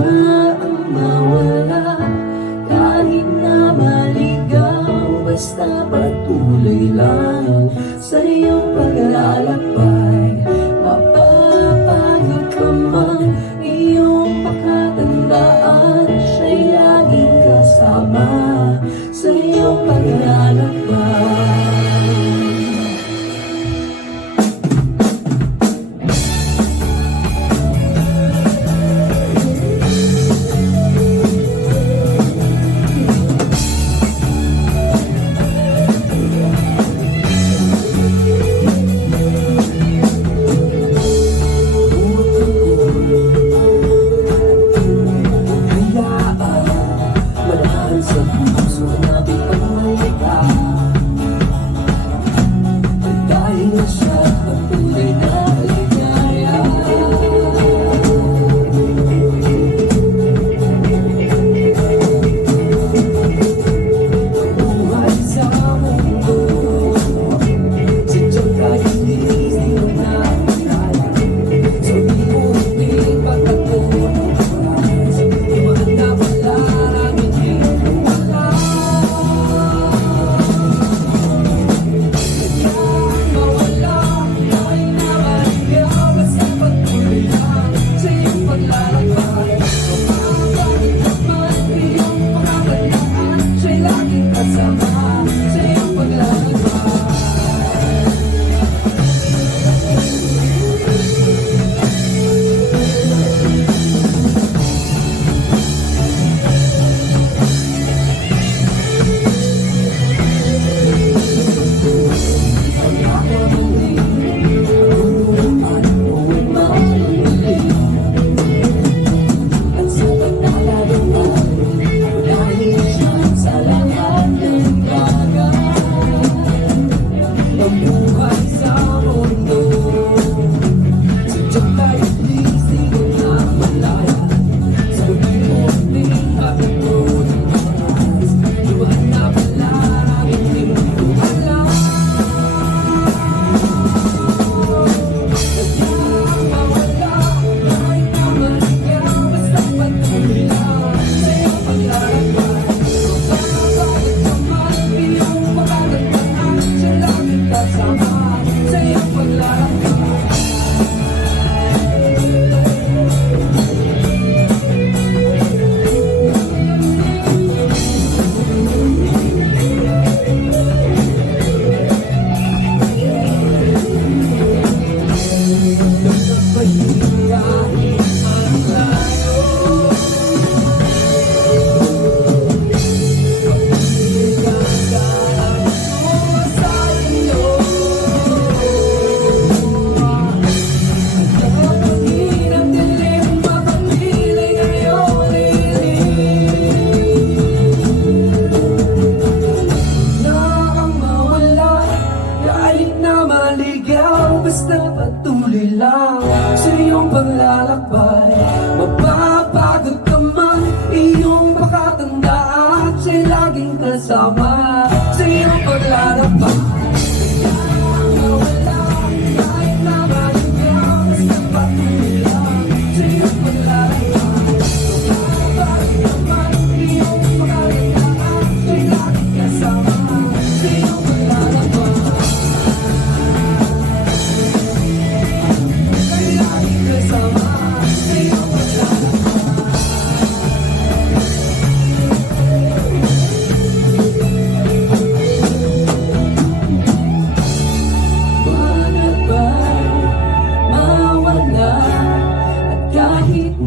na ang mawala, kahit na maligaw, basta patuloy lang sa iyong paglalakbay. Mapapagod ka man, iyong pakatandaan, siya'y laging kasama sa iyong paglalakbay. Sa puso natin pagmalika, dahil na siya ang tunay na ligaya. Buhay sa mundo, sadyang kahit hindi mo na kaya, so di mo hindi pagkakot ang oras, iwan na pala namin. Basta patuloy lang sa iyong paglalakbay. Mapapagod ka man, iyong pakatandaan, siya'y laging kasama sa iyong paglalakbay.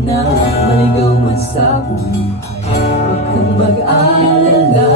Maligaw man sa buhay, huwag kang mag-alala.